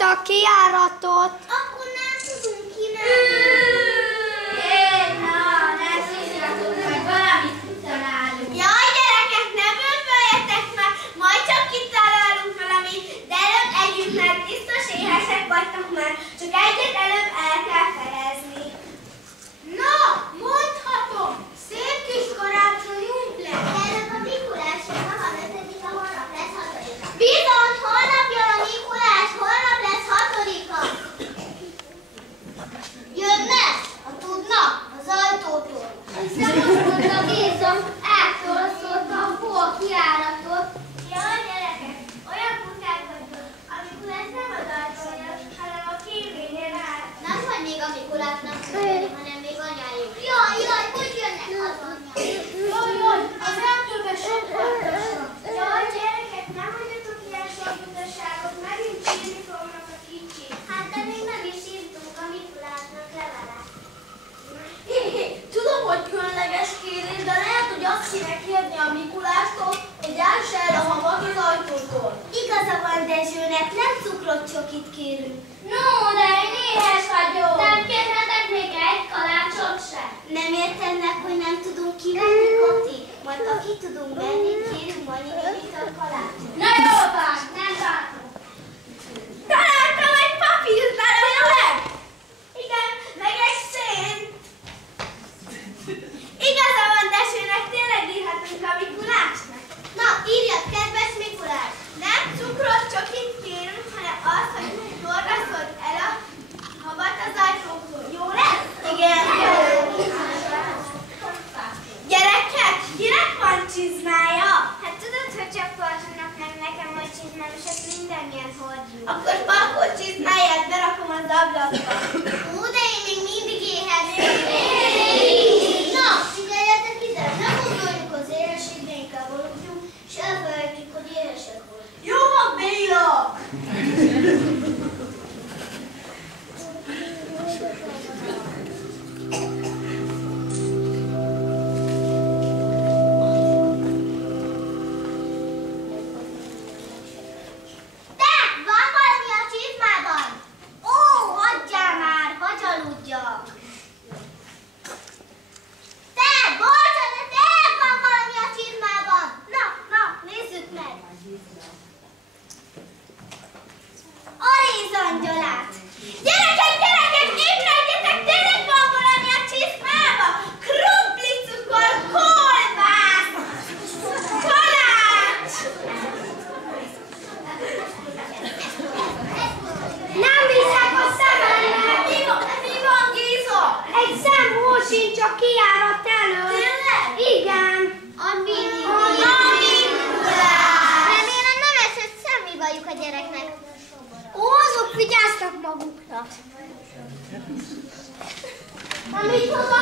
a kijáratot. Akkor nem tudunk kimenni. Na, ne szívjatok, majd valamit kitalálunk. Jaj, gyerekek, ne bővöljetek meg, majd csak kitalálunk valamit, de előbb együtt, mert biztos éhesek vagytok már, csak egyet előbb el kell fejezni. Na, mondhatom, szép kis karácsonyunk lesz. Előbb a Mikulásra, ha 5-a, holnap lesz 6-a. Bizony, holnap jön a Mikulás, holnap lesz 6-a. Jönne, ha tudna, az ajtótól. Hiszen most mondta Gézom, áttoraszolta a hol kiáratot. Jaj, gyerekek, olyan kuták vagytok, a Mikulás nem az ajtón jön, hanem a kívülnél áll. Nem vagy még a Mikulásnak küldeni, hanem még anyájuk. Jaj, hogy jönnek az anyájuk? Jaj, az nem több sokhatosra. Jaj, gyerekek, nem mondjatok ilyen sokhatasságot, megint sírni fognak a kicsik. Hát de még nem is írtunk a Mikulásnak levelet. Tudom, hogy különleges kérés, de lehet, hogy azt kéne kérni a Mikulástól, hogy ássa el a havat az ajtótól. Igaza van Dezsőnek, nem cukrot csokit kérünk. No, de én éhes vagyok. Nem kérhetek még egy kalácsot sem. Nem értenek, hogy nem tudunk kivenni, Kati? Majd ha ki tudunk venni, kérünk Manyi nénitől kalácsot. Na jó van, nem tartom. Találtam egy papírt belőle! Igen, meg egy szén. Igaza van Dezsőnek, tényleg írhatunk a Mikulásnak. Na, írjad, kedves Mikulás! Nem cukrot csokit kérünk, hanem azt, hogy forgaszold el a havat az ajtótól. Jó lesz? Igen. Gyerekek, kinek van csizmája? Hát tudod, hogy csak Parzsónak meg nekem van csizmám, és ezt mindannyian hordjuk. Akkor Pakó csizmáját berakom az ablakba. Ó, de én még mindig éhes vagyok. Na, figyeljetek ide, nem gondoljuk az éhességre, inkább aludjunk, és elfelejtjük, hogy éhesek voltunk. Jó van, Béla! Te, van valami a csizmában? Ó, hagyjál már, hagy aludjak. Te, a kijárat előtt. Tényleg? Igen. A mini. Remélem nem esett semmi bajuk a gyereknek. Ó, azok vigyáztak magukra. Na mit hoz